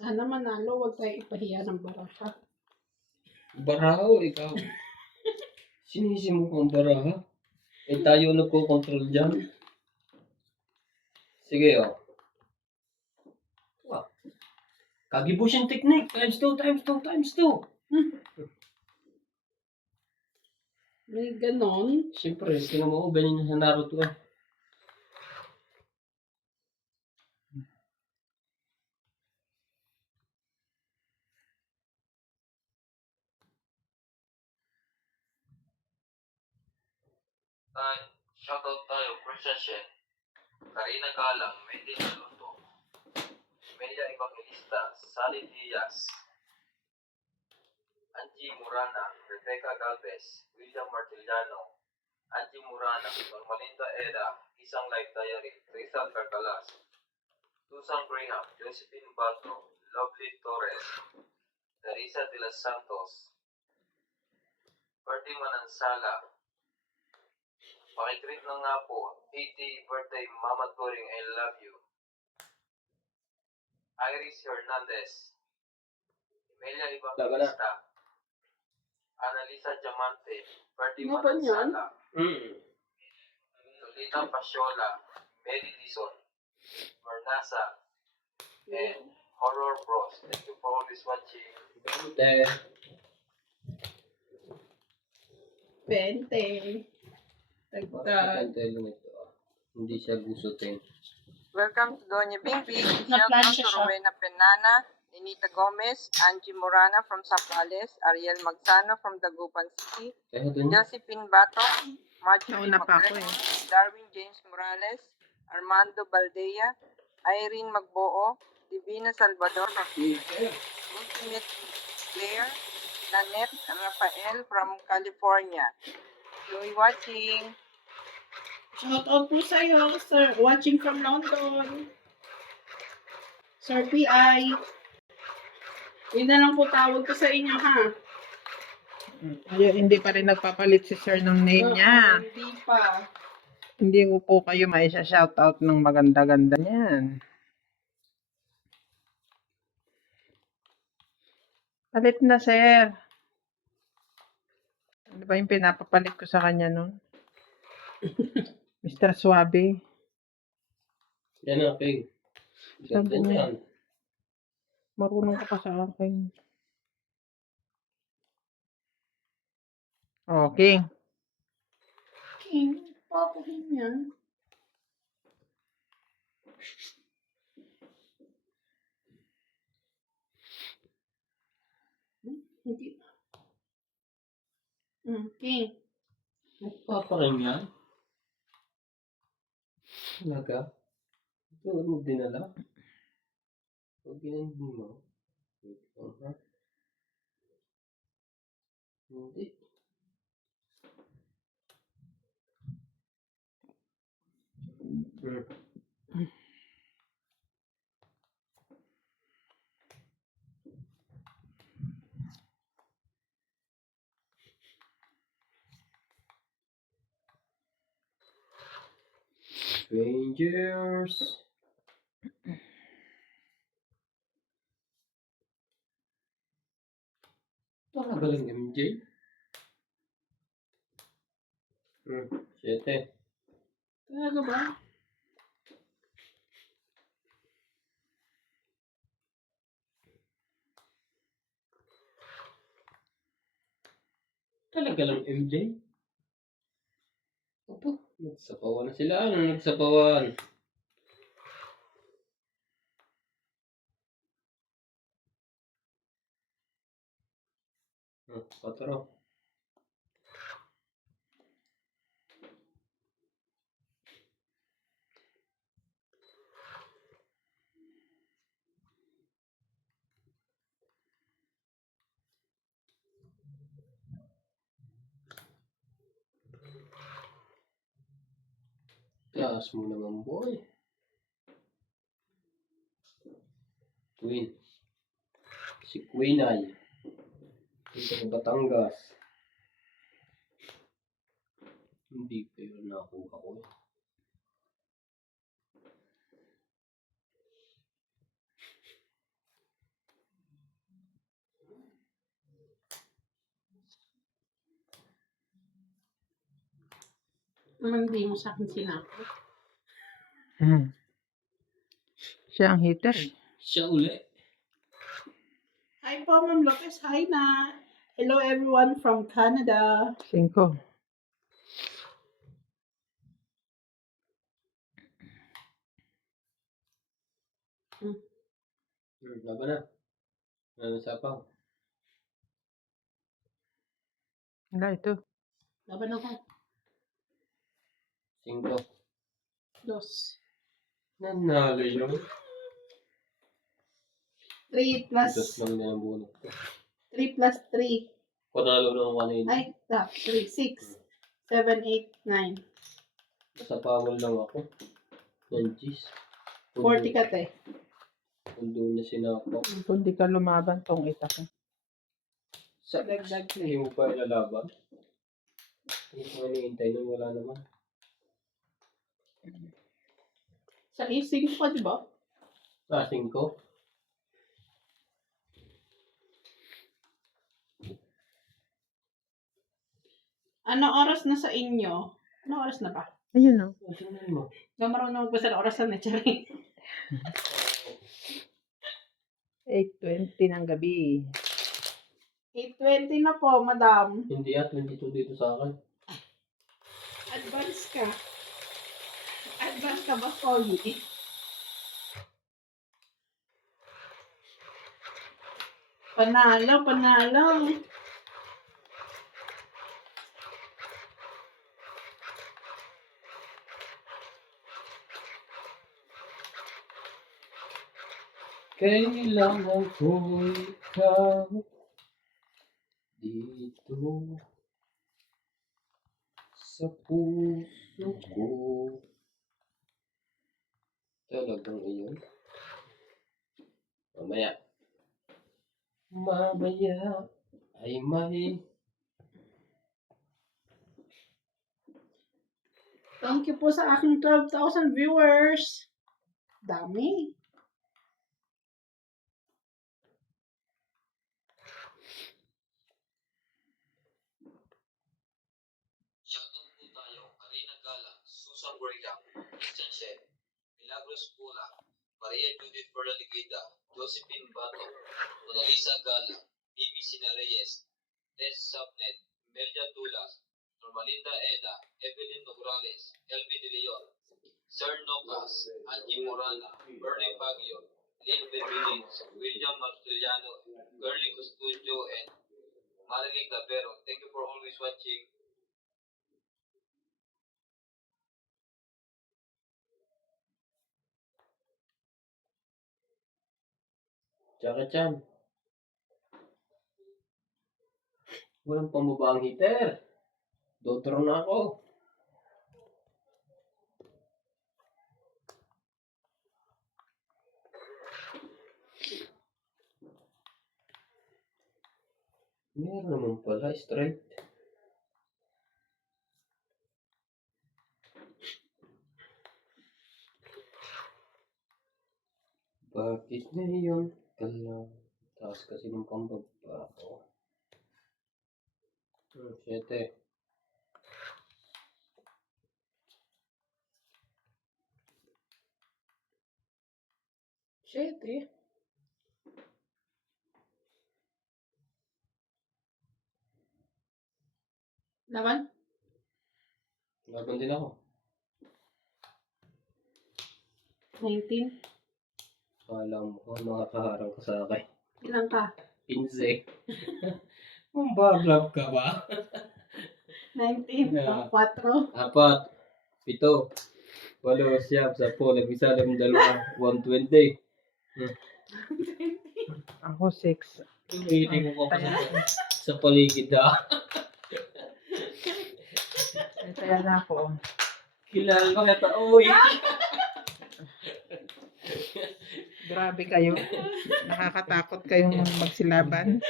Sana manalo, huwag tayo ipahiya ng baraha. Baraha o ikaw? Sinisi mo kung baraha? Eh tayo nagko-control dyan. Sige o. Wow. Kagibushin technique. Times 2, times 2, times 2. May ganon. Siyempre, tinan mo, ganyan yung sa Naruto eh. Shoutout tayo, Procession. Karina Galang, Mendy Naluto. Melia Evangelista, Sally Diaz. Angie Murana, Rebecca Galvez, William Martiliano, Angie Murana, Normalinda Eda, Isang Life Diary, Rizal Carcalas, Susan Graham, Josephine Bato, Lovely Torres, Teresa de los Santos, Bertie Manansala, pakigreet na nga po, 80th birthday Mama Turing, I love you. Iris Hernandez, Emilia Evangelista, Annalisa Diamante, Bertie Ano ba yan? Manansala, Lolita Pasiola, Mary Dizon, Marnasa, and Horror Bros. Thank you for always watching. Pente. Tagtag. Hindi siya gusutin. Welcome to Doña Bingbing. Na-plan Shout out siya to siya. Rowena Penana, Ninita Gomez, Angie Morana from Zambales, Ariel Magsano from Dagupan City, Josephine Bato, Marjorie Nauna pa ako McGregor, Darwin James Morales, Armando Baldea, Irene Magboo, Divina Salvador from Ultimate Player, Nanette Rafael from California. Enjoy watching. Shout out po sa'yo, sir. Watching from London. Sir P.I. Yun na lang po tawag ko sa inyo, ha? Ayun, hindi pa rin nagpapalit si sir ng name niya. Hindi pa. Hindi ko po kayo maisa-shoutout ng maganda-ganda niyan. Palit na, sir. Ano ba yung pinapapalit ko sa kanya nun? Mr. Suave. Yan ang king. Ganda Sabi niya. niyan. Marunong ka pa sa akin. Okay. King, papahin niya. Hindi. King. Nagpaparing yan? Talaga? Ito, mo dinala? Pag ginandun mo? Wait lang, ha? Hindi. Strangers. Para galing MJ. 7. Talaga ba? Talaga lang MJ. Opo, nagsapawan na sila. Ano nagsapawan? Patro. Taas mo naman, boy. Queen. Si Queen ay. Dito sa Batangas. Hindi pa yun nakuha ko. Naman hindi mo sa akin sinabi. Siya ang hitter. Siya uli. Hi po, Ma'am Lopez. Hi na. Hello everyone from Canada. 5. Laban na. Ano sapaw? Wala ito. Laban ako. 5. Dos. Nanalo yun. 3 Dos plus lang din ang bunot ko. 3 plus 3. Panalo na ako kanina. Ay, 3, 6, 7, 8, 9. Sapawan lang ako. Ng cheese. 40 ka, te. Pundo niya sinapaw. Kung di ka lumaban, tong ita ko. Sa Dagdag na. hindi mo pa ilalaban. Hindi ko hinihintay nung wala naman. Sa ising pa, di ba? Kasing ko. Ano oras na sa inyo? Ano oras na ba? Ayun, oh. Tingnan mo. Hindi ako marunong magbasa ng oras na Charing. 8:20 ng gabi. 8:20 na po, madam. Hindi 22 dito sa akin. Advance ka. Advance ka ba, Polly? Panalo, panalo. Kailangan ko ikaw dito sa puso ko. Talagang iyon. Mamaya. Mamaya ay may Thank you po sa aking 12,000 viewers. Dami. Shoutout po tayo, Karina Gala, Susan Borja, Christian Chef, Milagros Pula, Maria Judith Perlaligida, Josephine Bato, Monalisa Gala, Mimi Sinareyes, Tess Sapnet, Melia Tulas, Normalinda Eda, Evelyn Nograles, Elvi De Leon, Sir Nocas, Angie Morana, Bernie Baguio, Lynn Benvilins, William Martiliano, Curly Custudio, and Mariling Lavero. Thank you for always watching. Jackie Chan. Walang pambabaang heater. Doktor na ako. Meron naman pala, straight. Bakit ngayon ka lang? Taas kasi ng pambaba ko. 7. Shit, eh. Laban? Laban din ako. 19. Kala mo ko makakaharang ka sa akin. Ilan ka? 15. Kung baglap ka ba? 19. Yeah. 4. 4, 7, 8, 9, 10, nag-isa lang 2, 120. Ako 6. Hindi ko pa sa paligid ha. Kaya na ako. Kilala ko kita, uy. Grabe kayo. Nakakatakot kayong magsilaban.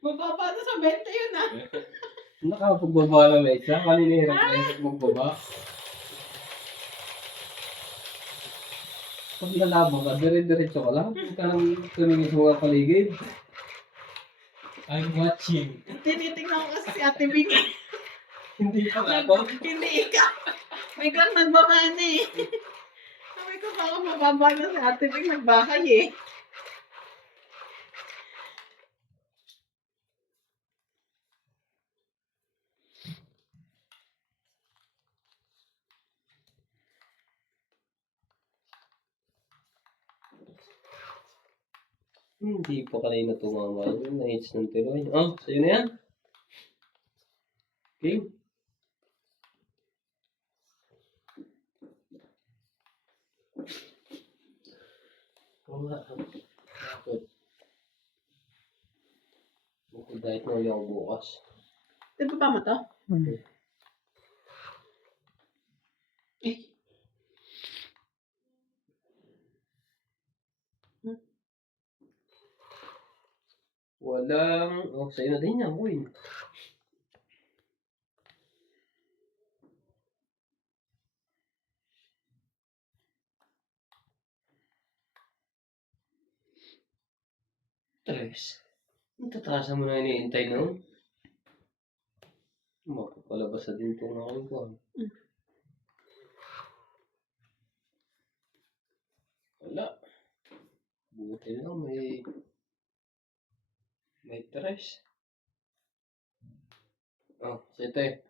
Mababa na sa 20 yun, ah. Nakapagbaba lang na isa. Kanina hirap na hirap magbaba. Pag nalaban ka, dire-diretso ka lang. Huwag ka nang tumingin sa mga paligid. I'm watching. Tinitingnan ko kasi si Ate Vicky. Hindi pa ako. Hindi ikaw. Biglang nagbaba na eh. Sabi ko baka mababa na si Ate Big nagbahay eh. Hindi pa kanina tumama yun. Na-hits ng tiroy. Oh, sa'yo na yan. Okay. Wala. Bakit? Mag-diet na ulit ako bukas. Di ba mo to? Hmm. Eh. Walang... Oh, sa'yo na din yan, boy. Tres. Ang tatasan mo na iniintay noon. Mapapalabas na din itong aking ko. Wala. Buti na lang may tres. Oh, sete.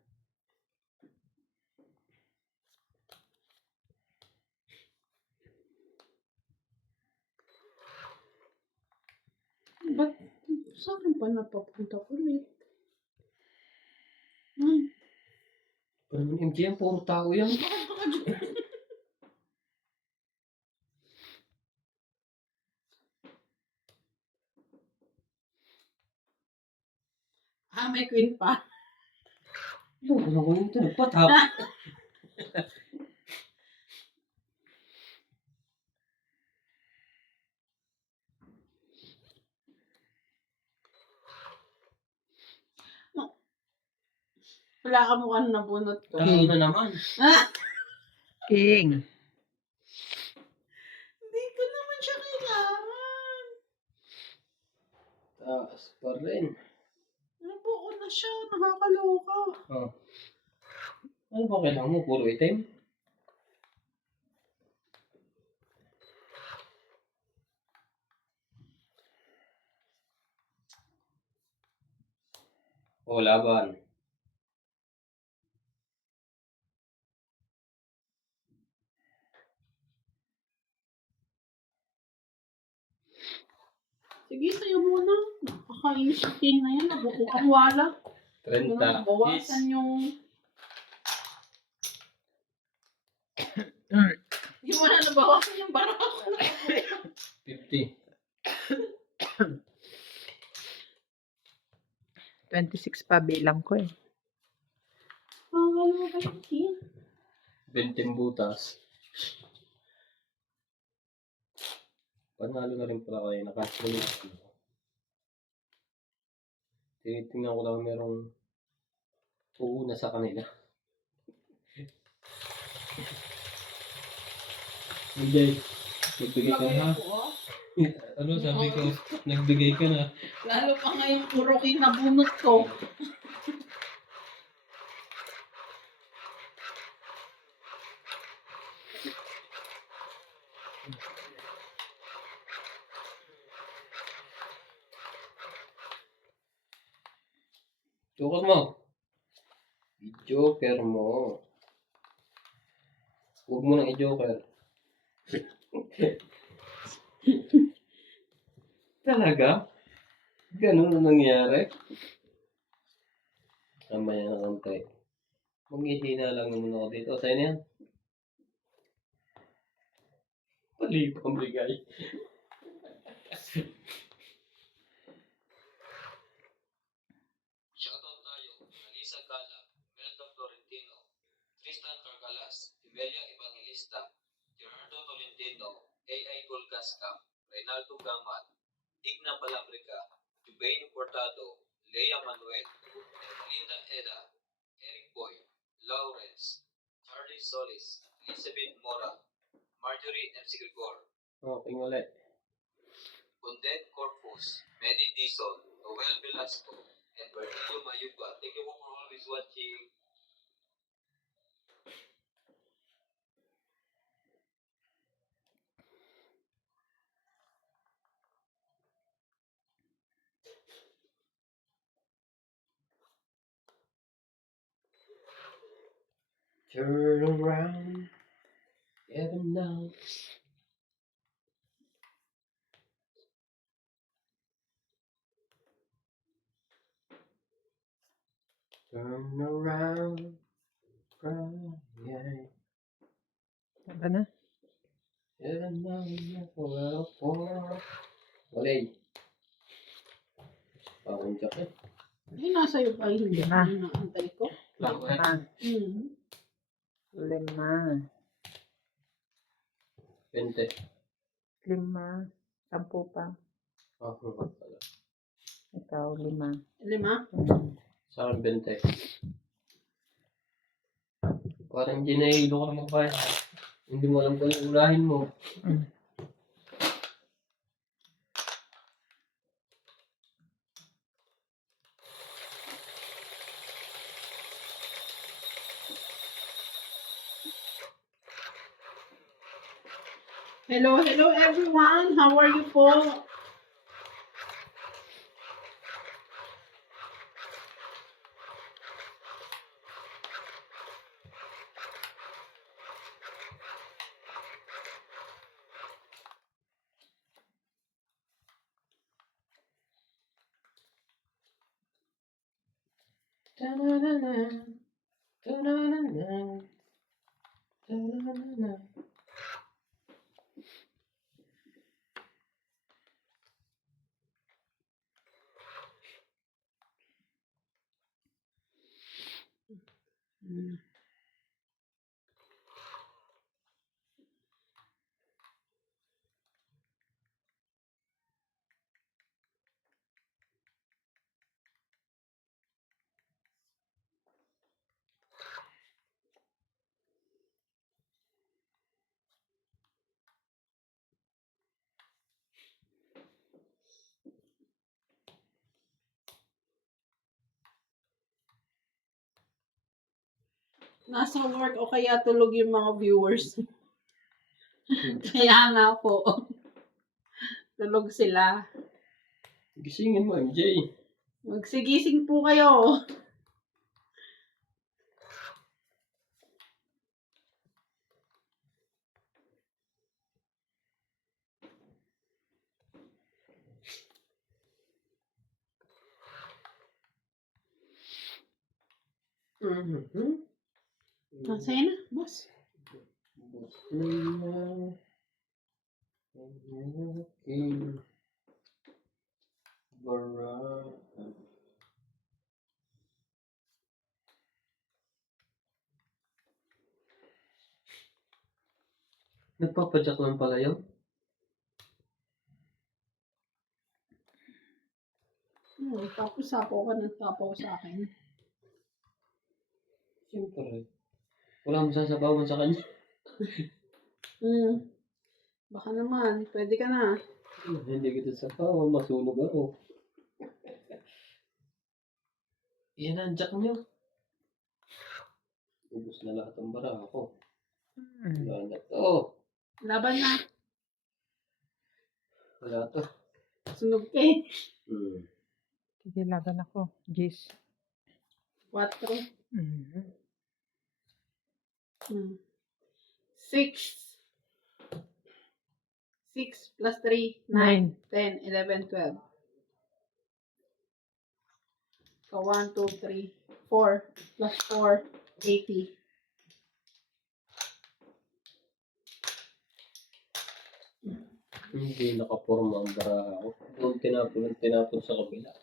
Ba't saan pa napapunta ulit? Hmm. Pero naman MJ, puro tao yan. Ah, may queen pa. Loko na ko yung ito. Nagpatap. Wala ka mukhang nabunot ko. Tao na naman. Ah! King. Hindi ko naman siya kailangan. Taas pa rin. Nabuo na siya. Nakakaloka. Oh. Ano ba kailangan mo? Puro itim? O, laban. Sige, sa'yo muna. Nakakainis yung king na yan. Nabuo ang wala. 30. Bawasan yung... Yung wala na bawasan yung barako. 50. 26 pa bilang ko eh. Alam mo ba yung king? 20 butas. Panalo na rin pala kayo. Nakasin na ako. Tinitingnan ko lang merong uuna sa kanila. Hindi. Nagbigay ka na. Ano sabi ko? Nagbigay ka na. Lalo pa ngayong puro king nabunot ko. Joker mo. I-joker mo. Huwag mo nang i-joker. Talaga? Ganun ang nangyari? Mamaya na kantay. Manghihina lang naman ako dito. Sa'yo na yan. Palipang bigay. Shoutout tayo, Alisa Gala, Melton Florentino, Tristan Carcalas, Emelia Evangelista, Gerardo Tolentino, A.I. Golgasca, Reynaldo Gamat, Igna Palabrica, Jubain Portado, Lea Manuel, Melinda Eda, Eric Boy, Lawrence, Charlie Solis, Elizabeth Mora, Marjorie M. Sigregor, Okay, ulit. Bundet Corpus, Medi Dizon, Noel Velasco, and Bernardo Mayuba. Thank you for always watching. Turn around. Even now. Turn around. Cry. Tama na. Even now. Never for. Walay. Parang jacket. Ay, nasa iyo pa hindi. Lima. Ano na antay ko? Ah, 5. 5. 20. 5. 10 pa. Ako nga pala. Ikaw, 5. 5. Sa akin 20. Parang hindi nahihilo ka naman ba? Hindi mo alam kung ano ulahin mo. Mm. Hello, hello everyone. How are you po? Ta-na-na-na. Ta-na-na-na. Ta-na-na-na. Nasa work o kaya tulog yung mga viewers. Kaya nga po. Tulog sila. Gisingin mo, MJ. Magsigising po kayo. Nasa'yo na, boss. Nagpapadyak lang pala yun? Tapos sapo ka ng sapo sa akin. Siyempre. Wala mo sasabawan sa kanya. Baka naman, pwede ka na. Hindi kita sabawan, masunog ako. Yan ang jack nyo. Ubus na lahat ang bara ako. Wala na to. Laban na. Wala to. Sunog ka eh. Sige, laban ako. Gis. 4. Mhm. 6. 6 plus 3, 9, 10, 11, 12. So 1, 2, 3, 4 plus 4, 80. Hindi nakaporma ang baraha ko. Doon tinapon sa kabila.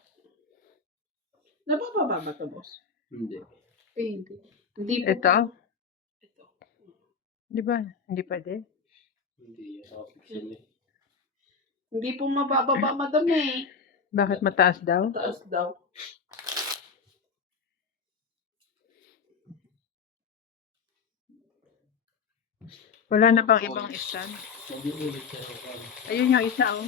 Nabababa ba ito, boss? Hindi. Eh, hindi. Hindi po. Ito? Ito. Di ba? Hindi pwede? Hindi yan nakapiksin eh. Hindi po mabababa, madam eh. Bakit mataas daw? Taas daw. Wala na bang ibang stand? Hindi ulit siya sa kanya. Ayun yung isa, oh.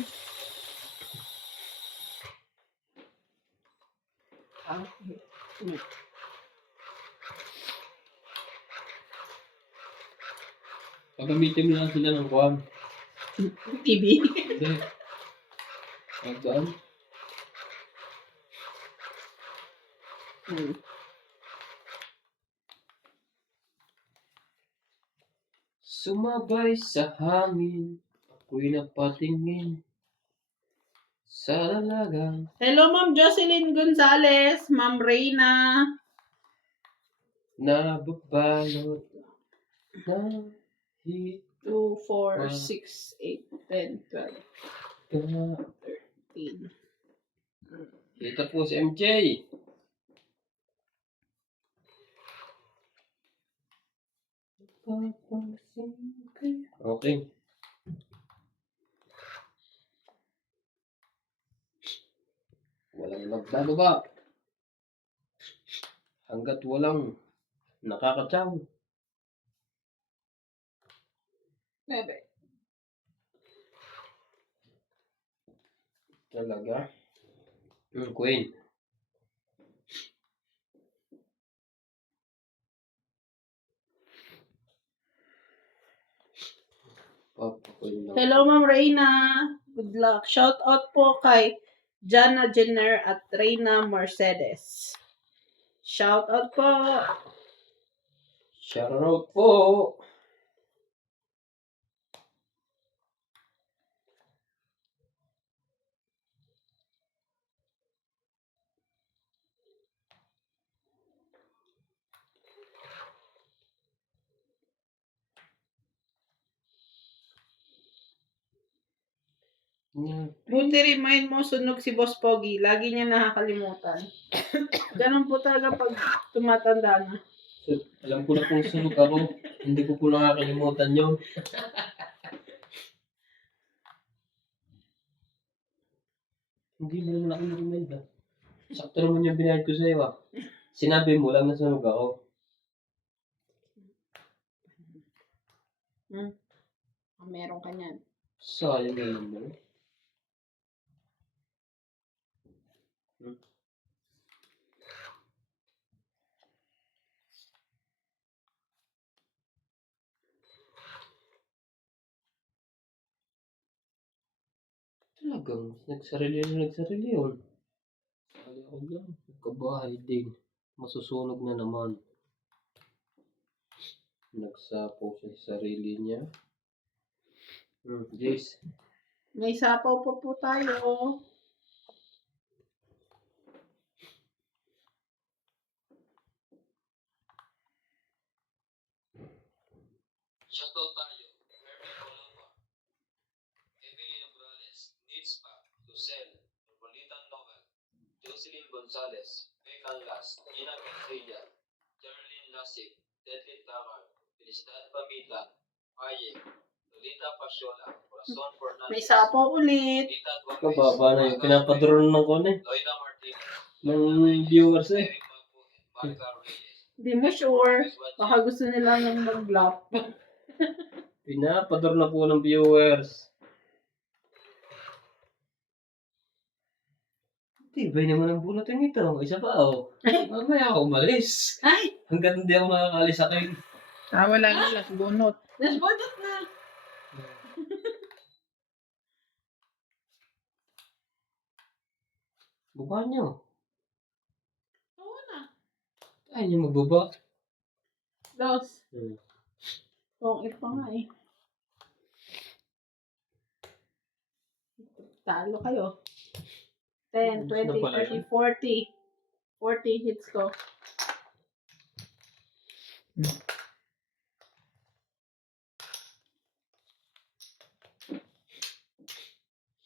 Pagamitin mo lang sila ng kuwan. TV. Hindi. Magdaan. Sumabay sa hangin, ako'y napatingin sa dalagang Hello, Ma'am Jocelyn Gonzalez, Ma'am Reyna. nababalot na hito. 2, 4, 6, 8, 10, 12, 13. Ito po si MJ. Okay. Walang magbababa hanggat walang nakakatsaw. Bebe. Talaga. Queen. Queen lang. Hello, Ma'am Reyna. Good luck. Shout out po kay Jana Jenner at Reyna Mercedes. Shout out po. Shoutout po. Buti remind mo, sunog si Boss Pogi. Lagi niya nakakalimutan. Ganun po talaga pag tumatanda na. So, alam ko na kung sunog ako. Hindi ko po nakakalimutan yun. Hindi mo naman ako na-remind ah. Sakto naman yung binayad ko sa'yo ah. Sinabi mo lang na sunog ako. Meron ka niyan. Sayang ganun mo. Talagang nagsarili yun. Kali ako lang. Kabahay din. Masusunog na naman. Nagsapo siya sa sarili niya. Jace. May sapaw pa po tayo. Shoutout tayo. Hermie Colomba, Evelyn Morales, Nitspa, Lucel, Metropolitan Novel, Jocelyn Gonzalez, Meg Anlas, Ina Garcia, Geraldine Lasik, Deadly Tamar, Felicidad Pamidlan, Aye, Lolita Pasiola, Corazon Fernandez, May sapaw ulit. Rita Gomez, Kababa na yung pinapadron ng kone. Loida Martinez, Ng viewers eh. Eric Magpo, Marca Reyes. Di mo sure. Baka gusto nila nang mag-lap. Pinapador na po ng viewers. Tibay naman ang bulatin ito. Isa pa oh. Mamaya ako umalis. Ay! Hanggat hindi ako makakalis sa akin. Wala na, last bunot. Nasbodot na. Buka nyo. Oo na. Ayaw nyo magbaba. Dos. Kung ito nga eh. Talo kayo. 10, 20, 30, 40. 40 hits ko.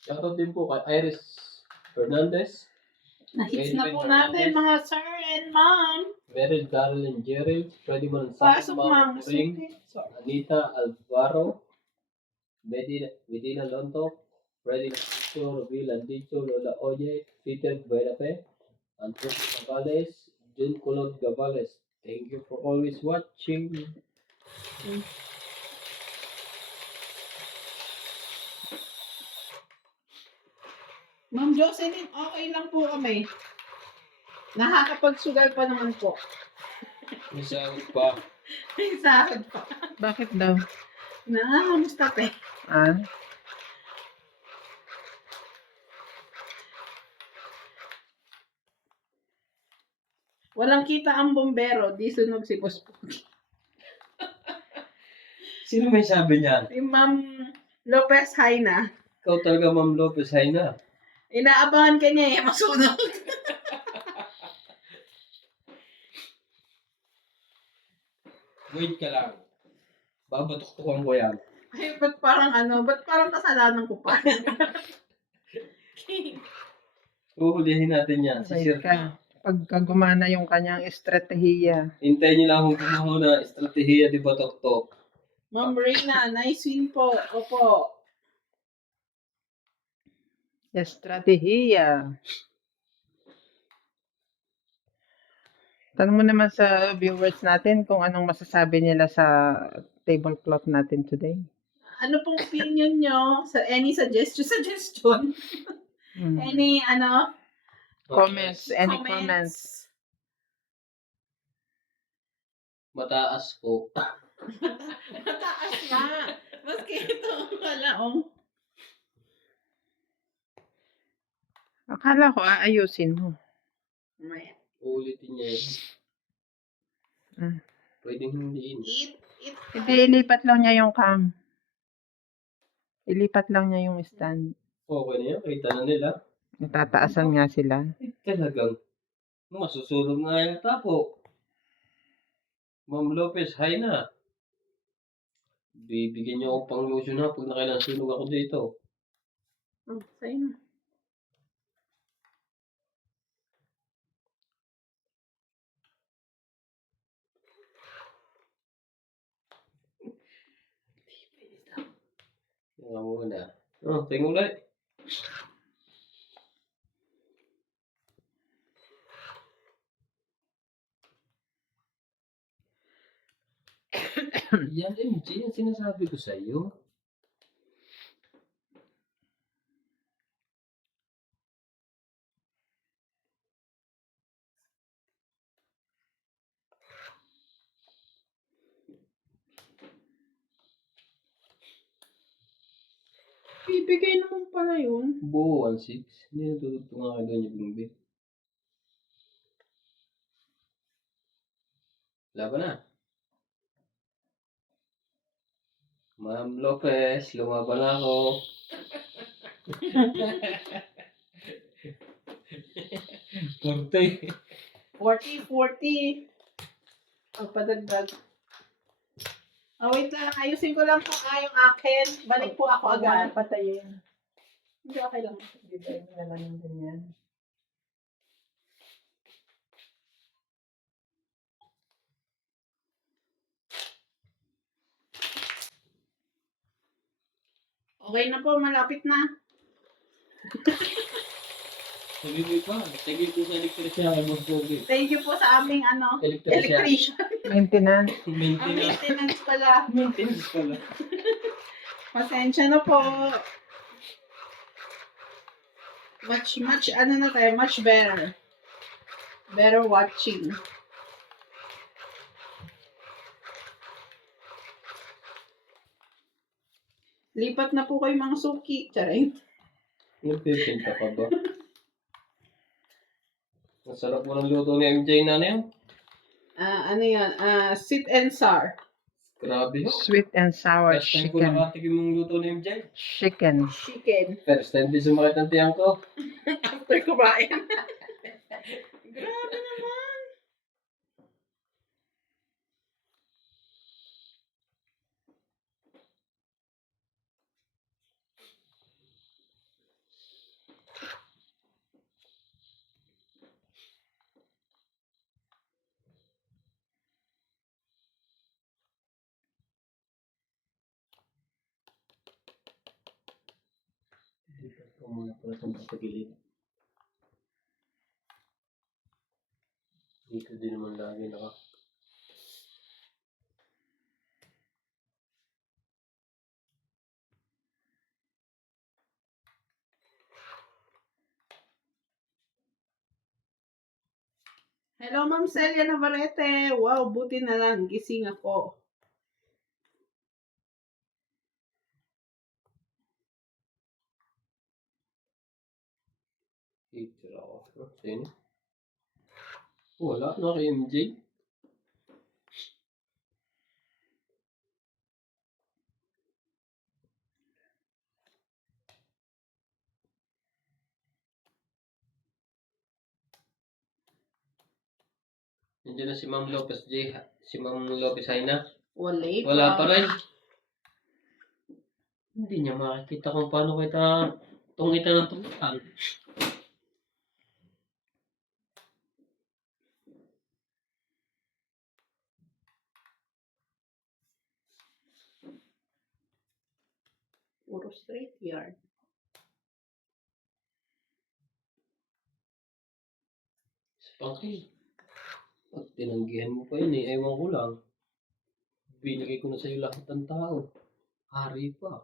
Shoutout din po kay Iris Fernandez, Na-hits na po natin mga sir and ma'am. Meryl, Darrell, and Gerald. Pwede mo ng Pasok ma'am. Ring, Okay. Sorry. Anita Alvaro, Medina Lonto, Freddy Nacho, Rovil Andicho, Lola Oye, Peter Buenafe, Antonio Gavales, Jun Colon Gavales. Thank you for always watching. Ma'am Jocelyn, okay lang po kami. Nakakapagsugal pa naman po. May sahod pa. May sahod pa. Bakit daw? Kamusta pe? Walang kita ang bombero, di sunog si Boss Pogi. Sino may sabi niyan? Si Ma'am Lopez Haina. Ikaw talaga, Ma'am Lopez, hay na. Inaabangan ka niya eh, masunod. Wait ka lang. Babatok-tukan ko yan. Ay, ba't parang kasalanan ko pa? Uhulihin natin yan. Si Sir. Wait ka. Pagka gumana yung kanyang estratehiya. Hintayin niyo lang akong kumuha na estratehiya di batok-tok. Ma'am Reyna, nice win po. Opo. Estratehiya. Tanong mo naman sa viewers natin kung anong masasabi nila sa tablecloth natin today. Ano pong opinion nyo? Any suggestion? Mm. Any, Comments. Any comments? Mataas po. Mataas nga. Maski ito, wala Akala ko aayusin mo. May Uulitin niya yun. Mm. Pwedeng hindiin. Eat. Hindi, ilipat lang niya yung cam. Ilipat lang niya yung stand. Okay na yan. Kita na nila. Natataasan nga sila. Talagang masusulog nga yata po. Ma'am Lopez, hay na. Bibigyan niyo ako pang lotion na pag nakailang sunog ako dito. Sa'yo na. Yan nga muna. Tingnan ulit. Yan MJ, yung sinasabi ko sa iyo. Bibigay naman pala yun. Buo 1-6. Hindi natutugtungan kayo doon yung bingbi. Laban na. Ma'am Lopez, lumaban na ako. Porte. 40. Padagdag. Wait lang. Ayusin ko lang po yung akin. Balik po ako agad. Patayin. Hindi, okay lang. Bibigay mo na lang yung ganyan. Okay na po, malapit na. Sabi mo pa, sige po sa elektrisya kay Boss Pogi. Thank you po sa aming Electrician. electrician. Maintenance. Ang Maintenance. maintenance pala. Maintenance pala. Pasensya na po. Much better. Better watching. Lipat na po kayo mga suki. Charing. Nagpipinta ka ba? Masarap mo ng luto ni MJ na yan. Sweet and sour. Grabe. Sweet and sour First time ko chicken. nakatikim ng luto ni MJ. Chicken. Chicken. First time din sumakit ng tiyang ko. After kumain. Grabe naman. Ito muna pala sa gilid. Dito din naman lagi naka. Hello, Ma'am Celia Navarrete. Wow, buti na lang. Gising ako. Picture ako. Sino? Wala na kay MJ. Nandiyan na si Ma'am Lopez J. Si Ma'am Lopez Haina. Wala Wala pa rin. Hindi niya makikita kung paano kita tungita ng tungitan. Puro straight yard. Sa pangkin. At tinanggihan mo pa yun eh. Ewan ko lang. Binigay ko na sa'yo lahat ng tao. Hari pa.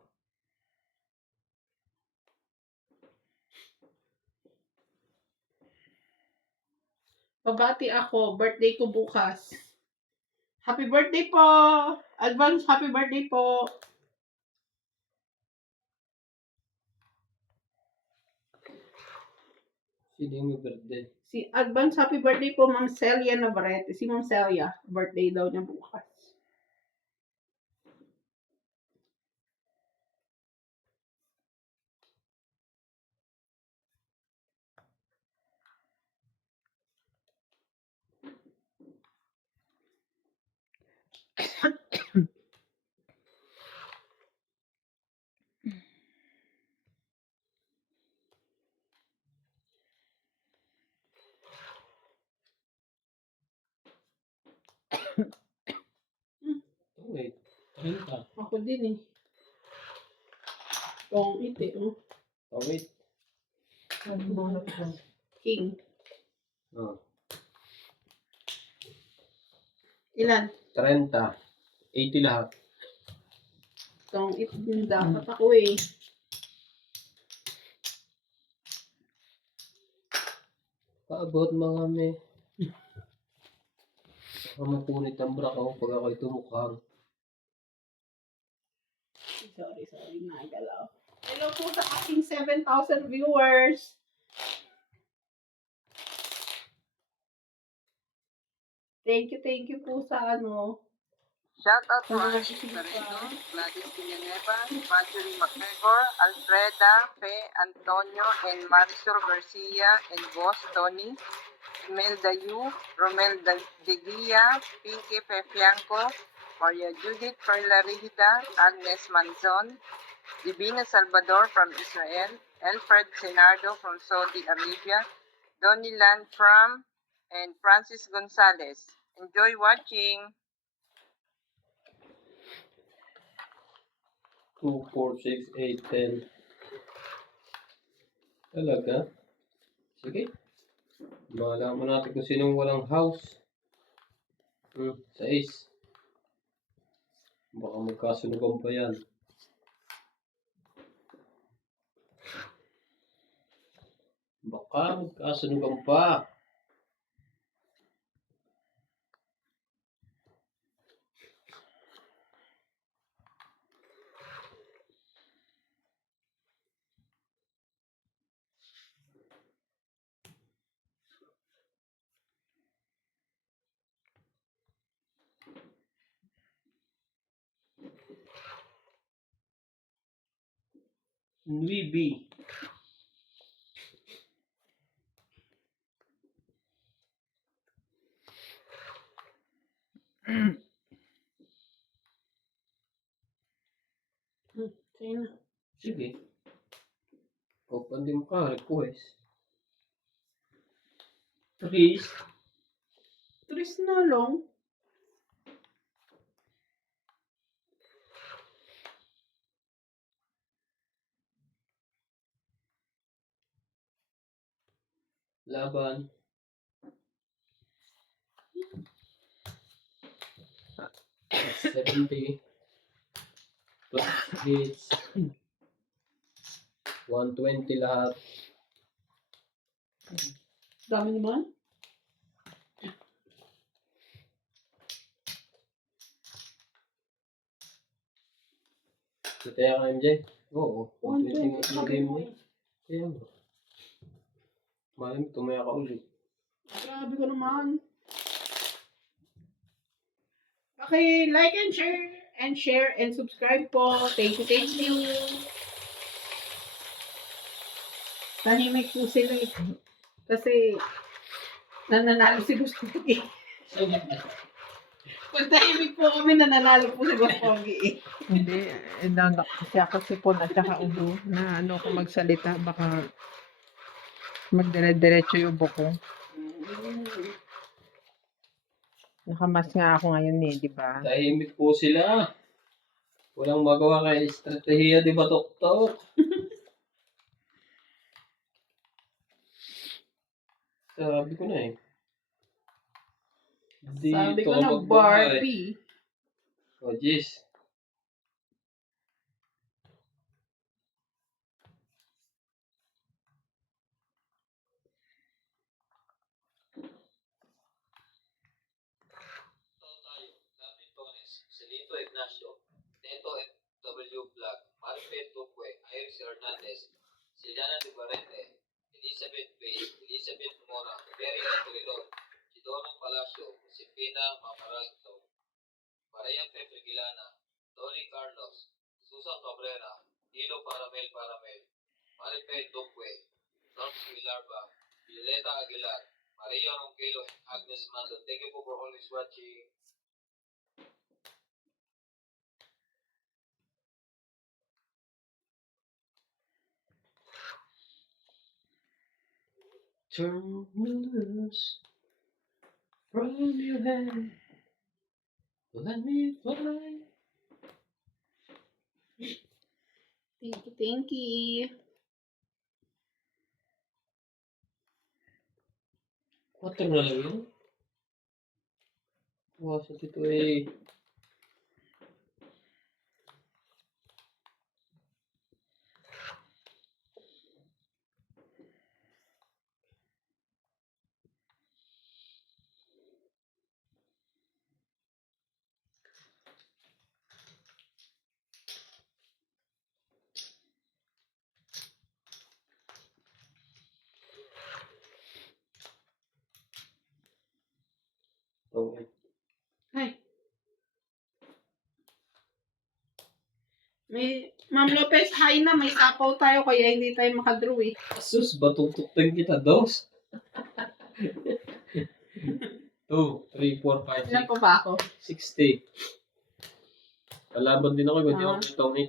Babati ako. Birthday ko bukas. Happy birthday po! Advance happy birthday po! Sino yung may birthday? Si advance happy birthday po, Ma'am Celia Navarrete. Si Ma'am Celia, birthday daw niya bukas. Oh, wait. Ayun ka. Ako din eh. Kung ite, Oh, wait. King. Oh. Ilan? 30. 80 lahat. Kung ite din dapat ako eh. Paabot mga me. Baka mapunit ang bra ko pag ako'y tumukhang. Sorry, nagalaw. Hello po sa ating 7,000 viewers. Thank you po sa Shout out to Mga Angie susunod Carino, pa. Gladys Villanueva, Marjorie McGregor, Alfreda, Fe, Antonio, and Marisol Garcia, and Boss Tony, Imelda Yu, Romel De Guia, Pinky Fefianco, Maria Judith Perlarida, Agnes Manzon, Divina Salvador from Israel, Alfred Senardo from Saudi Arabia, Donnie Landfram, and Francis Gonzalez. Enjoy watching! 2, 4, 6, 8, 10. Talaga? Sige. Malaman natin kung sinong walang house. 6. Baka magkasunugan pa yan. Baka magkasunugan pa. Nuibi. Sino? Sige. Open din mo ka, request. Tris. Tris na lang. Laban. $70 plus hits. 120 lahat. Dami naman. Nataya ka MJ? Oo. 120 nga Sabi game mo mo. eh. Kaya mo. Malam, tumaya ka ulit. Grabe ko naman. Okay, like and share and subscribe po. Thank you. Tahimik po sila eh. Kasi nananalo si Gusto eh. Pag tahimik po kami, nananalo po si Boss Pogi eh. Hindi, siya kasi po at saka ubo na ano kung magsalita baka magdire-diretso yung ubo ko. Nakamas nga ako ngayon eh, di ba? Tahimik po sila. Walang magawa kay estratehiya, di ba, Tok? Sabi ko na eh. Sabi ko Dito na, magbahay. Barbie. Oh, jeez. Tayo, Lapin Tones, Celito Ignacio, Neto W. Vlog, Maripet Tuque, Iris Hernandez, Siliana de Barrete, Elizabeth Bay, Elizabeth Mora, Mary Angelilon, Chidoro Palacio, Josefina Mamaralto, Maria Petrigilana, Tony Carlos, Susan Cabrera, Nilo Paramel, Maripet Tuque, Norms Milarba, Violeta Aguilar, Maria Ronquelo, and Agnes Manson. Thank you po for always watching. Turn loose from your hand. Let me fly. Thank you. 4 na lang yun. Wow, sa dito eh. Okay. Ay. Ma'am Lopez, hi na. May sapaw tayo kaya hindi tayo makadraw eh. Asus, batututin kita, dos. 2, 3, 4, 5, Ilan pa ba ako? 60. Kalaban din ako, hindi ako Ah. kay Tony.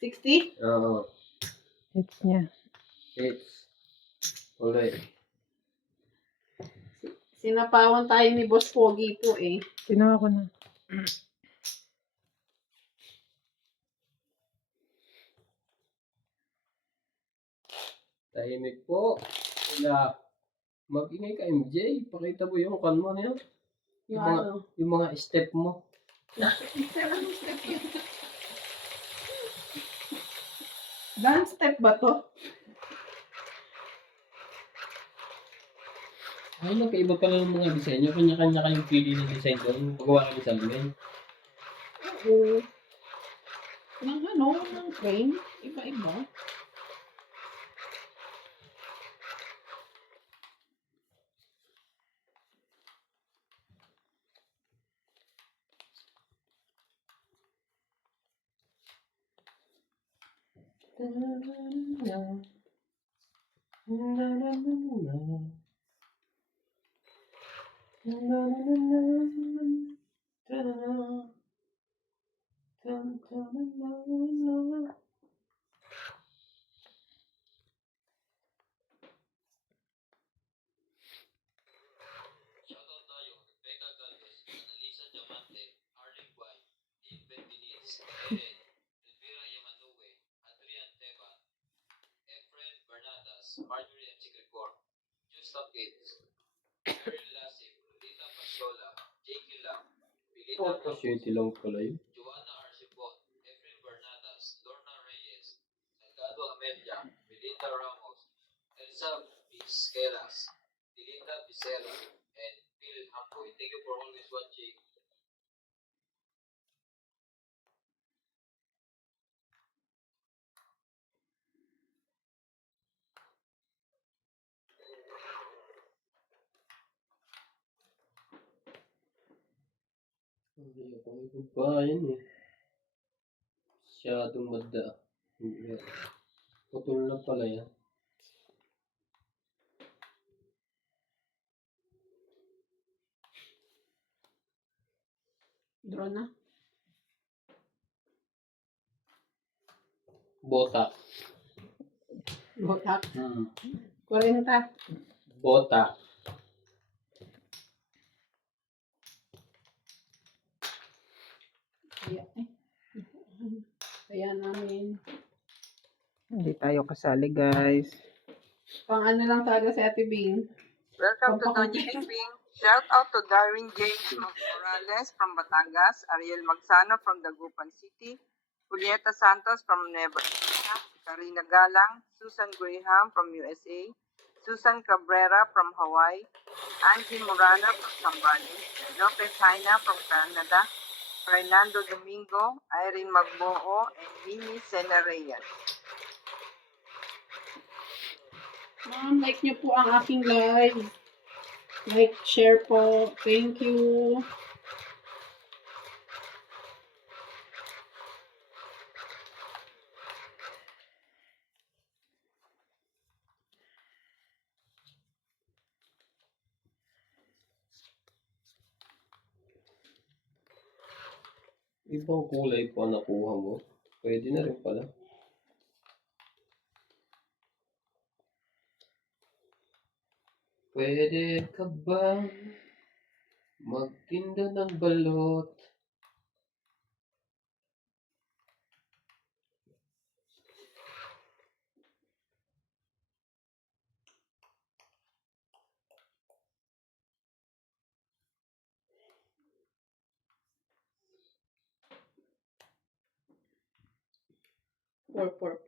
60? Oo. Hits niya. Hits. Ulit. Sinapawan tayo ni Boss Pogi po eh. Kinuha ko na. Tahimik po. Sila. Mag-ingay ka, MJ. Pakita mo yung kanmo niya. Yung ano? Yung mga step mo. Dance step ba to? Ay, nagkaiba pala ng mga disenyo. Kanya-kanya kayong pili ng design doon. Pagawa kami sa amin. Oo. Ng ano? Ng frame? Iba-iba. Shoutout tayo, Rebecca Galvez, Annalisa Diamante, Arlene Guay, Dean Benveniz, Eden, Elvira Yamanue, Adrian Teban, Efren Bernadas, Marjorie M. Grigor, Justa Pitts, Cheryl Lassie, Lolita Pasola, Jake Lam, Pilita Opportunity lang pala yun. Joanna Arcibon, Efren Bernadas, Lorna Reyes, Delgado Amelia, Melinda Ramos, Elsa Vizqueras, Dilita Pizarro, and Phil Hampoy. Thank you for always watching. Hindi ako magbabayan eh. Masyadong mada. Putol na pala yan. Draw na. Botak. Botak. 40. Botak. Kaya, kaya namin. Hindi tayo kasali, guys. Pang ano lang talaga si Ate Bing. Welcome to Pampakumpit. Tony Ping. Shout out to Darwin James Morales from Batangas, Ariel Magsano from Dagupan City, Julieta Santos from Nueva Ecija, Karina Galang, Susan Graham from USA, Susan Cabrera from Hawaii, Angie Morana from Zambales, Lopez Haina from Canada, Fernando Domingo, Irene Magboo, and Mimi Sena Reyes. Ma'am, like niyo po ang aking live. Like, share po. Thank you. Ibang kulay po ang nakuha mo. Pwede na rin pala. Pwede ka bang magtinda ng balot?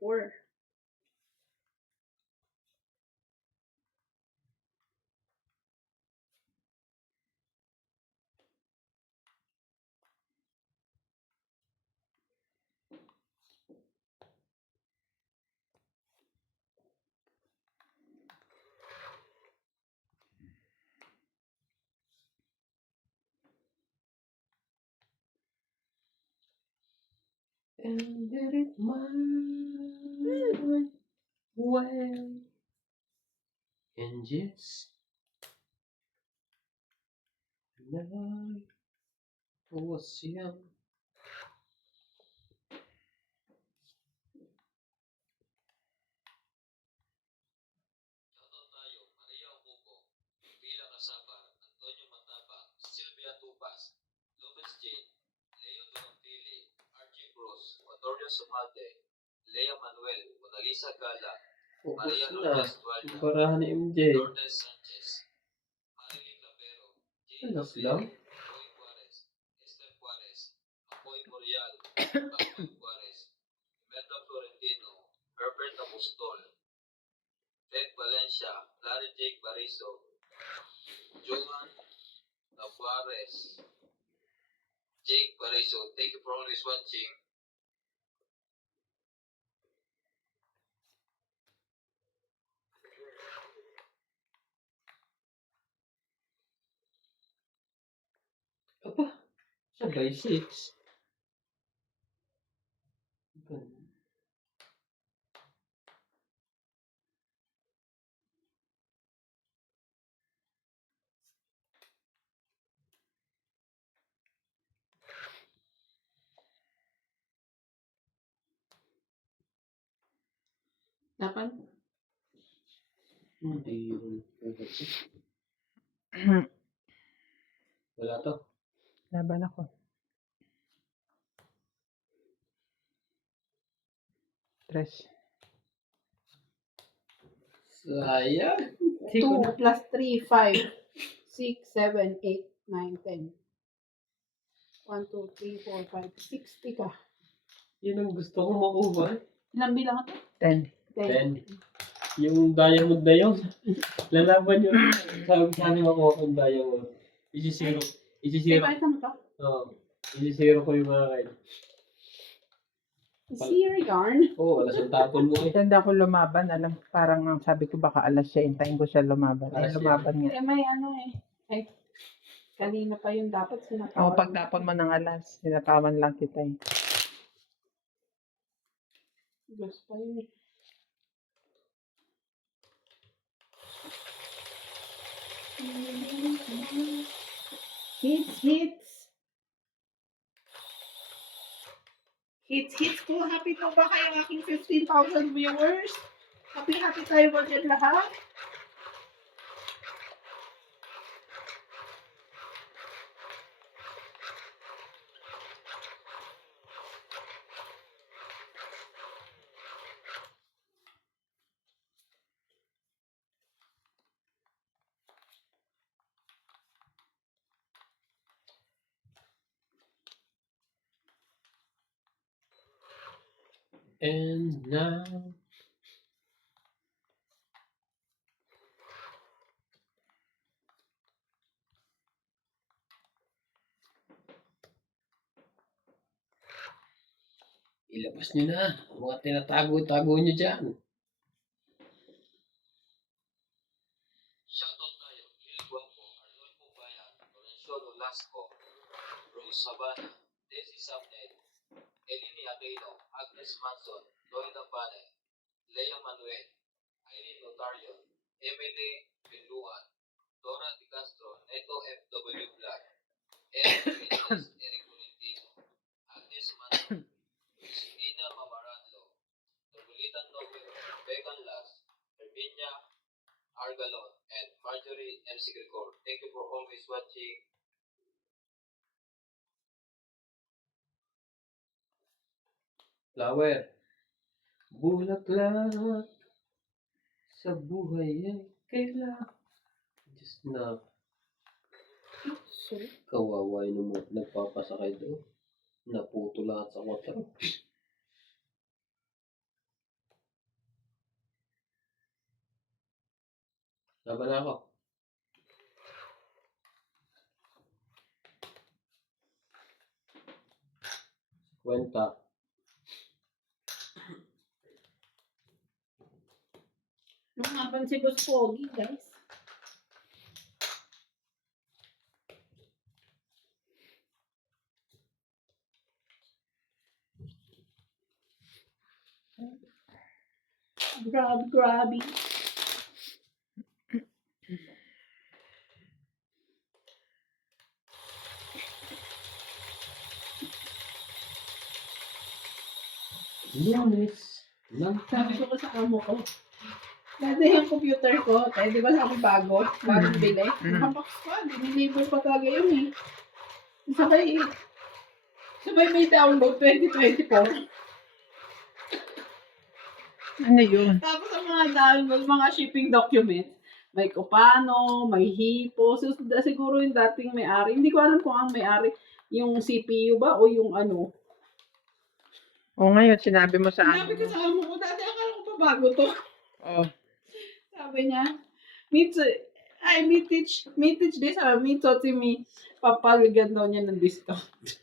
Pour. And let it my way. And yes, when I was young. Shoutout tayo, Maria Ocupo, Vila Casabar, Antonio Mataba, Sylvia Tupas, Lopez Jane, Leo Donatili, RG Cruz, Otoria Sumalde, Lea Manuel, Monalisa Gala, Focus Maria na. Lourdes Dualda, Ang barahan ni MJ. Lourdes Sanchez, Marilyn Clavero, Jane Alas Gabriel, lang. Roy Juarez, Esther Juarez, Apoy Morial, Apoy Juarez, Imelda Florentino, Herbert Apostol, Ted Valencia, Larry Jake Bariso, Johan Tavares, Jake Bariso. Thank you for always watching. Aba, sabay 6. Dapat? Hindi yun. Wala to. Laban ako. Tres. Sayang. 2 plus 3, 5, 6, 7, 8, 9, 10. 1, 2, 3, 4, 5, 60 ka. Yun ang gusto kong makuha. Ilang bilang ito? 10. 10. Yung diamond na yun. Lalaban yun. Sabi sa akin makuha kong diamond. Isisiro. Say, kahit ano to? Oo. Isisiro ko yung mga kain. Zero yarn. Oo, alas ang tapon mo eh. Tanda ko lumaban. Alam, parang ang sabi ko baka alas siya. Intayin ko siya lumaban. Ay, Alas siya. lumaban nga. Eh, may ano eh. Ay, kanina pa yung dapat Oo, sinatawag. pagtapon mo ng alas. Sinatawan lang kita eh. Gusto pa yun eh. Hits. Hits po. Happy po ba kayo aking 15,000 viewers? Happy tayo ba dyan lahat? And now, ilabas nyo na ang mga tinatago-tago nyo dyan. Shoutout tayo, Il Guapo, Arnulfo Bayan, Lorenzo Nolasco, Rose Sabana, Desi Samnel, Elini Aquino, Agnes Manson, Loida Bane, Lea Manuel, Aileen Notarion, Emily Pinluan, Dora Di Castro, Neto FW Black, Eric Reyes, Eric Valentino, Agnes Manson, Christina Mamaranlo, Nubulitan Nobel, Vegan Las, Herminia Argalon, and Marjorie MC Gregor. Thank you for always watching. Flower. Bulaklak sa buhay ay kailangan. Diyos na. So, kawawa yun mo. Nagpapasakay doon. Naputo lahat sa water. Laban na ako. Kwenta. Lumaban si Boss Pogi, guys. Grabe. Lunes. Nang Sabi ko sa amo ko, dati yung computer ko, tayo di ba sabi bagong bili. Nakabox pa, dinilibo pa talaga yun eh. Sabay may download 2024. Ano yun? Tapos ang mga download, mga shipping documents, may Copano, may Hipo. So, siguro yung dating may-ari. Hindi ko alam kung ang may-ari, yung CPU ba o yung ano. O ngayon, sinabi mo sa Sabi ko sa amo ko, dati akala ko pa bago to. Oh, Sabi niya, may teach this, may toti mi, papaligan daw niya ng discount.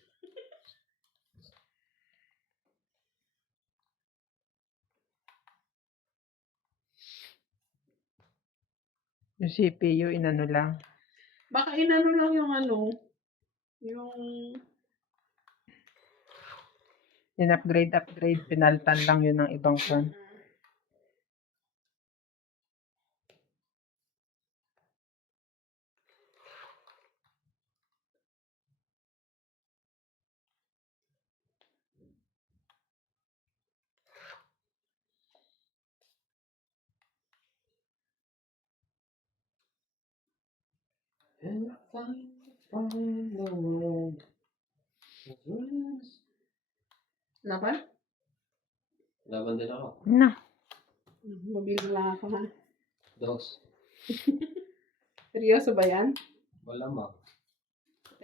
yung CPU, inano lang. Baka inano lang yung ano, yung... In-upgrade, pinalitan lang yun ng ibang phone. And find the world. Laban? Laban din ako. Na. Mabili lang ako ha. Dos. Seryoso ba yan? Wala ma.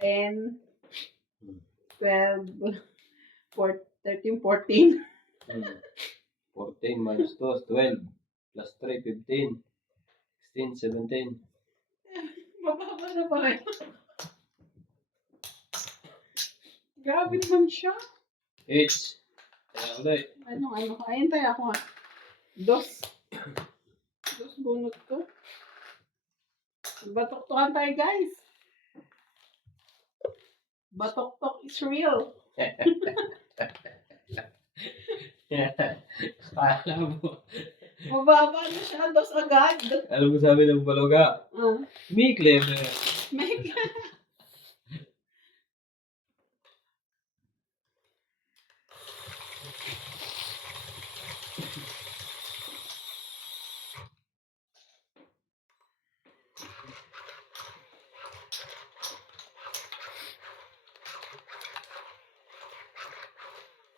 10, 12, 13, 14. 14 minus 2, 12. Plus 3, 15. 16, 17. Mababa na pa rin. Grabe naman siya. 8. Kaya ulit. Ano, ayun tayo ako ha. Dos bunot ko. Batok-tokan tayo guys. Batok-tok is real. Kala mo. Mababa na siya, dos agad. Alam mo sabi ng baloga? Ah, Me clever. mega.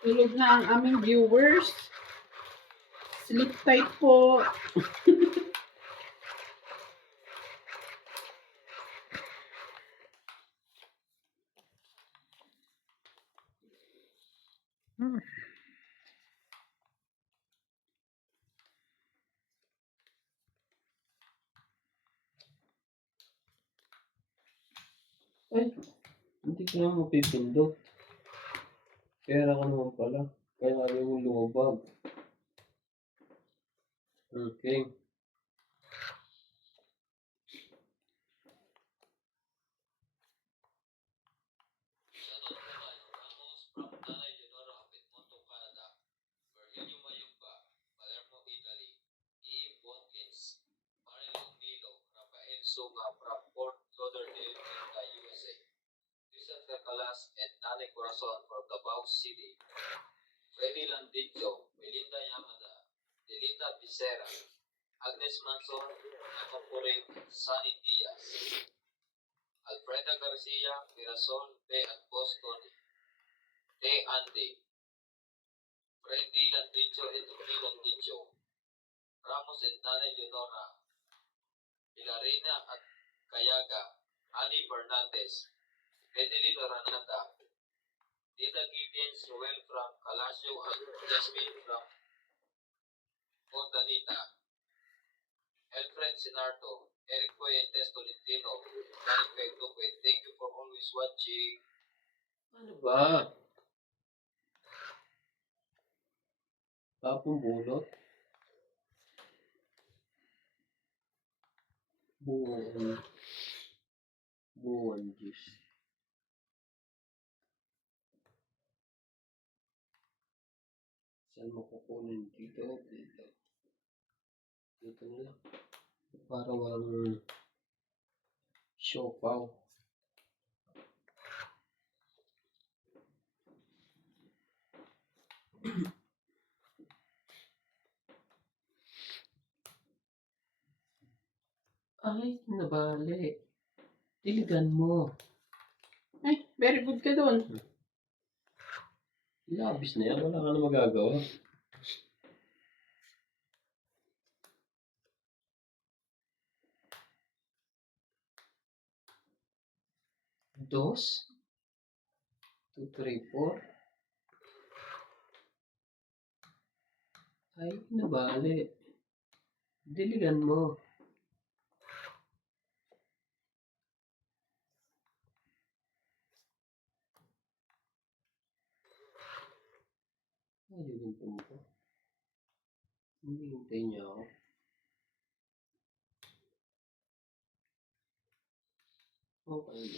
Tulog na ang aming viewers. Sleep tight po. Hmm. Ay, hindi ko na mapipindot. Pera ka naman pala. Kaya ayaw mo lumabag. Okay. Shoutout po tayo, Ramos from Nanay Leonora of Edmonton, Canada. Virgilio Mayugba, Palermo, Italy. E. Watkins, Marilyn Milo, Rafael Suga from Fort Lauderdale, Utah, USA. Lisa Cacalas and Nane Corazon from Davao City. Freddy Landicho, Melinda Yamada, Delita Becerra, Agnes Manson, Nakapuring, Sunny Diaz, Alfreda Garcia, Mirasol, P. at Boston, T. Andy, Freddy Landicho and Ruby Landicho, Ramos and Nane Leonora, Hilarina at Kayaga, Ali Fernandez, Edeline Ranata, Tita Gideons Ruel from Calasio and Jasmine from Fontanita, Alfred Sinardo, Eric Fuentes Tolentino, Danny Pegduque. Thank you for always watching. Ano ba? Tapong bulot? Buwan juice. Saan mo kukunin dito? Dito. Dito na lang. Para walang siopaw. Ay, nabali. Diligan mo. Ay, very good ka dun. Labis na yan. Wala ka na magagawa. Dos. 2, 3, 4. Ay, nabali. Diligan mo. Ay, yung tumpo. Hindi hintay niya ako. Okay.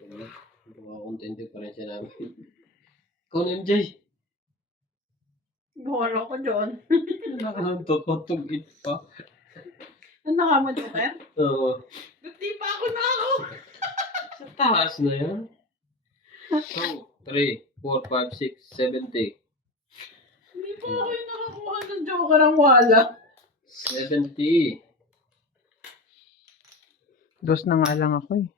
Kaya, baka pa rin siya namin. Ikaw na MJ. Buwan ako dyan. Nakakantog it pa. Ano ka mo, Joker? Oo. Buti pa ako na ako. Sa taas na yan. 2, 3, 4, 5, 6, 70. Hindi pa ako yung nakakuha ng Joker ang wala. 70. Dos na nga lang ako eh.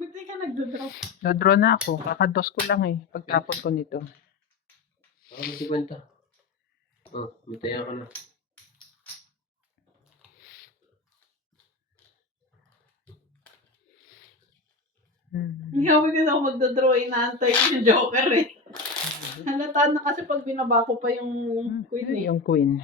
Buti ka nagdo-drop. Na-draw na ako. Kakados ko lang eh. Pagtapon ko nito. Ako na 50. Oh, matayan ka na. Hindi ako kasi ako magdo-draw. Inaantay ko yung Joker eh. Halata na kasi pag binaba ko pa yung queen eh. Yung queen.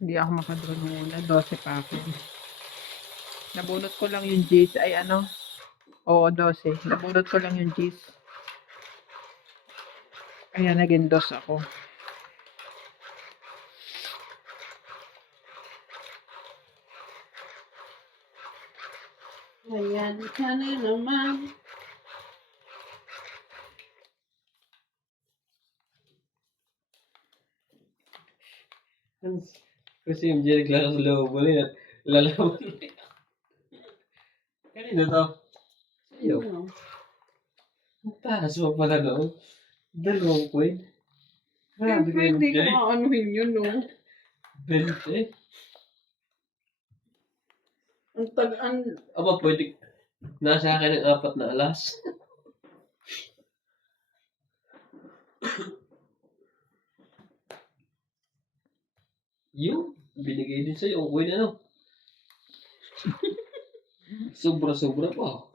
Hindi ako makadraw ng una. 12 pa ako. Nabunot ko lang yung G's. Ay ano? Oo, 12. Nabunot ko lang yung G's. Kaya naging 2 ako. Ayan, sana naman. Kasi yung Jerry Clark sa loob mo na lalaman na yan. Kanina to? Sa'yo. Ano? Ang taas mo pala noon. 2 queen. Grabe Siyempre, kayo hindi ko Jerry. maanuhin yun, no? 20. Ang Aba, pwede. Nasa akin ang 4 na alas. Yung, binigay din sa'yo. Okay na, no? Sobra-sobra pa.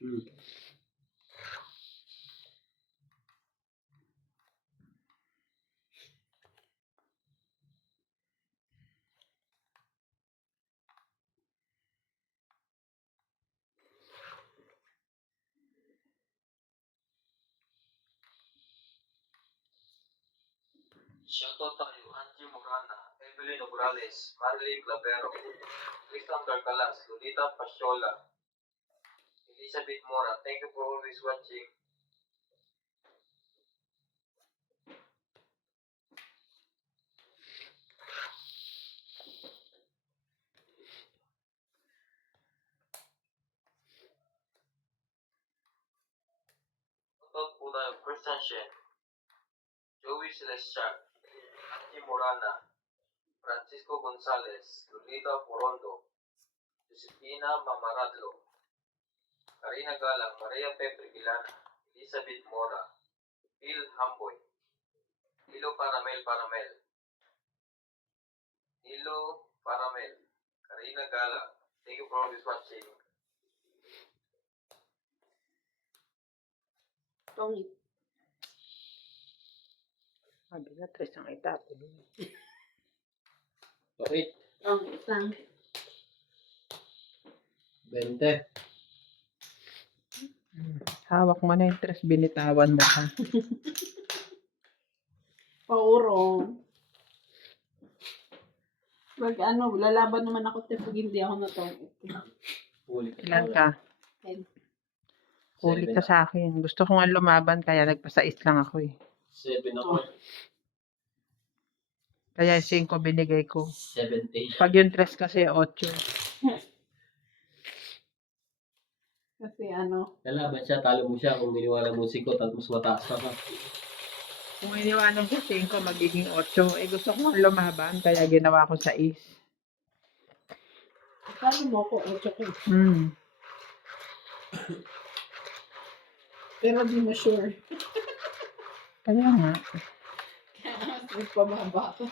Hmm. Shoutout tayo, Angie Morana, Evelyn Morales, Marilyn Clavero, Tristan Carcalas, Lolita Pasiola, Elizabeth Mora. Thank you for always watching. Shoutout po tayo, Christian Shen, Joey Celestial, Angie Morana, Francisco Gonzalez, Lolita Porondo, Josefina Mamaradlo, Karina Galang, Maria Pepe Gilana, Elizabeth Mora, Phil Hamboy, Hilo Paramel Paramel, Hilo Paramel, Karina Galang. Thank you for always watching. pangit. Sabi na, 3 ang itapon. Bakit? Ang isang 20. Hawak mo na yung 3, binitawan mo pa. paurong. Pag lalaban naman ako pag hindi ako natong. Huli. Ilan ka? Huli ka sa akin. Gusto ko nga lumaban, kaya nagpasais lang ako eh. 7 ako. Kaya 5 binigay ko. 17. Pag yung 3 kasi 8. Kasi Lalaban siya, talo mo siya kung iniwala mo 5 at mas mataas ka pa. Kung iniwanan ko 5, magiging 8. Eh gusto ko nga lumaban, kaya ginawa ko 6. sabi mo ko, 8 ko. Pero di mo sure. Kaya nga. Kaya mas pababa ko.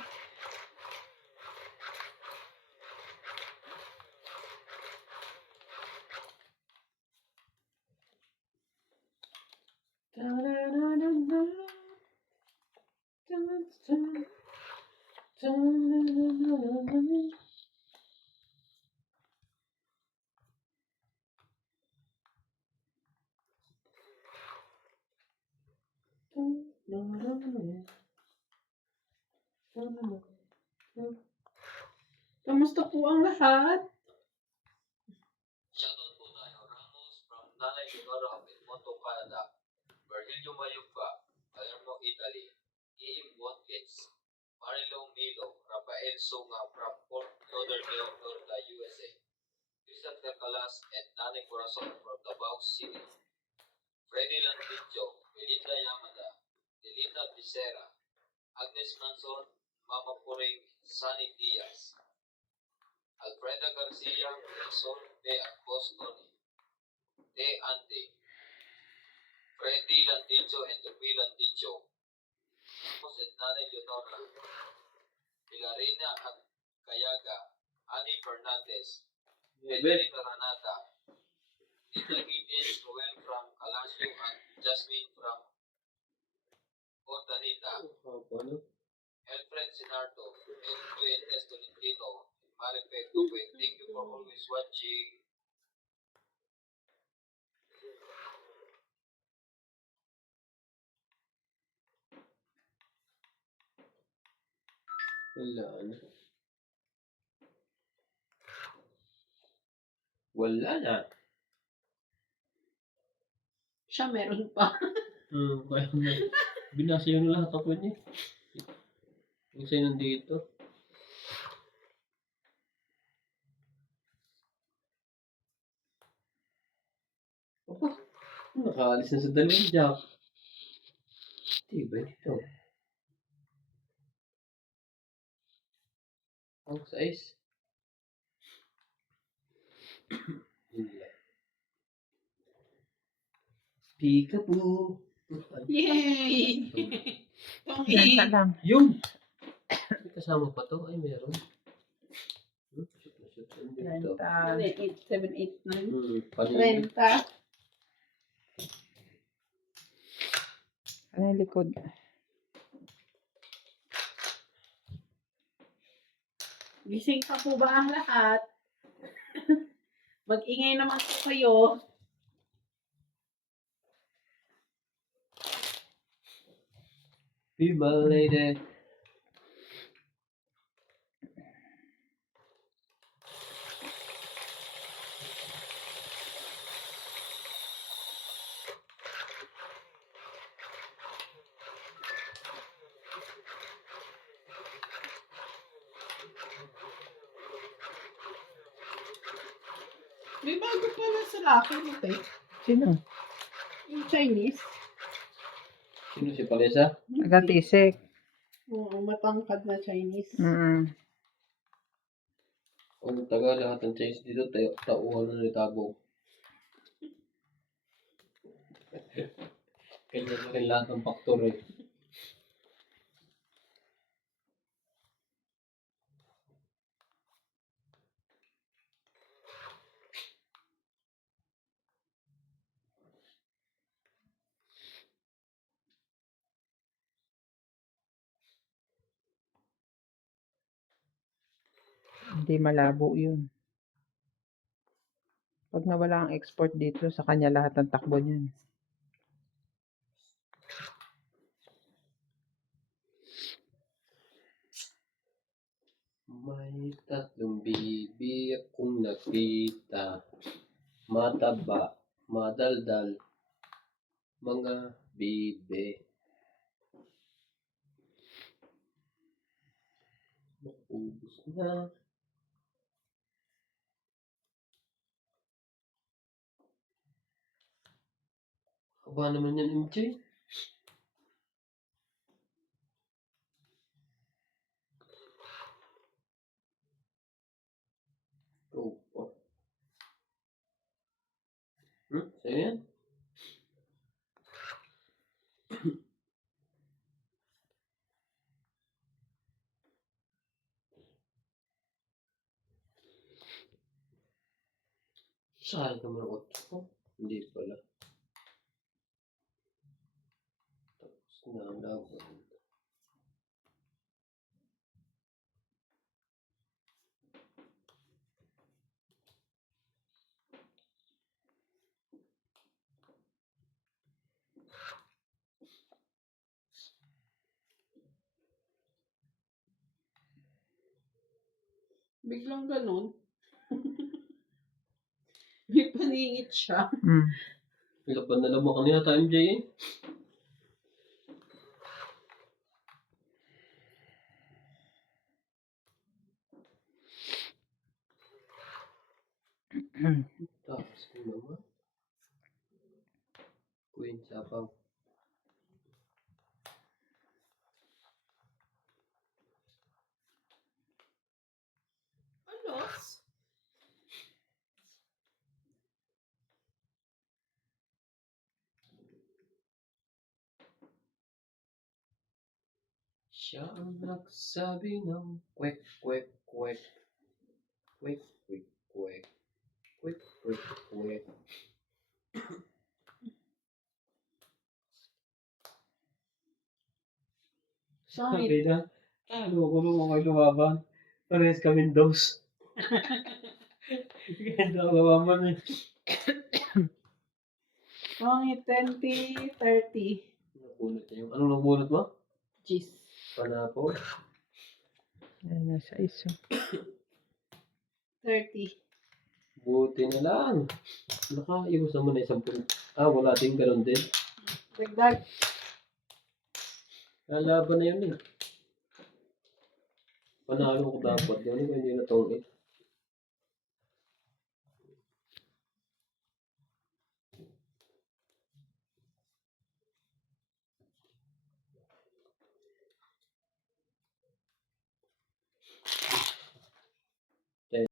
Kamusta po ang lahat? Shoutout po tayo, Ramos from Nanay Leonora of Edmonton, Canada, Virgilio Mayugba, Palermo, Italy, E.M. Watkins, Marilo Milo, Rafael Songa from Fort Lauderdale, Florida, USA, Christian Cacalas and Nanay Corazon from Davao City, Freddy Lanticho, Melinda Yamada, Delita Becerra, Agnes Manson, Mama Puring, Sunny Diaz, Alfreda Garcia, Wilson De Boston, De Ante, Freddy Lanticho and Tupi Lanticho, Ramos and Nanay Leonora, Pilarina at Cayaga, Annie Fernandez, Evelyn Maranata, Tita Gideon Noel from Calasio and Jasmine from Ordanita, Ano? Alfred Sinardo, Edwin Estolintino, Marife Tupin. Thank you for always watching. Wala na. Wala na. Siya meron pa. Kaya na. Binasa yun lahat ako niya. Yung sa'yo nandito. Opa, nakaalis na sa dalawang jack. Diba dito? Ang size. Yun lang. Peekaboo. Yay! Ilan Tongi! lang. Yung! May kasama pa to? Ay, meron. Shoot na shoot. Hindi ito. 30. 7, 8, 9. Panini. 30. Ano yung likod? Gising pa po ba ang lahat? Mag-ingay naman po kayo. Female lady. May bago pala sa laki mo, te. Sino? Yung Chinese. Sino si Palesa? Agatisik. Oo, matangkad na Chinese. Kung taga lahat ng Chinese dito, tauhan na nitabo. Kanya na rin lahat ng faktor eh. Hindi malabo yun. Pag nawala ang export dito, sa kanya lahat ng takbo niyan. May tatlong bibi akong nakita. Mataba, madaldal, mga bibe. Naubos na. Haba naman yan, MJ. Oh, oh. Sa'yo yan? Sayang naman ang oras ko. Hindi pala. Tapos na ang laban. Biglang ganun. May paningit siya. Laban na naman kanina tayo, MJ eh. Tapos ko naman. Queen sabaw. Alos? Siya ang nagsabi ng kwek, kwek, kwek. Kwek, kwek, kwek. Kwek, kwek, kwek. Sabi na, talo ko nung ako'y lumaban. Parehas kaming dos. Ganda ang lumaban eh. Tongi 20, 30. Nabunot niya yung, anong nabunot mo? Jeez. Panapo. Ay, nasa iso. 30. Buti na lang. Nakaiwas naman na 10. Wala din, ganun din. Dagdag. Lalaban na yun eh. Panalo ko dapat. Gano'n ko hindi natong eh. 10.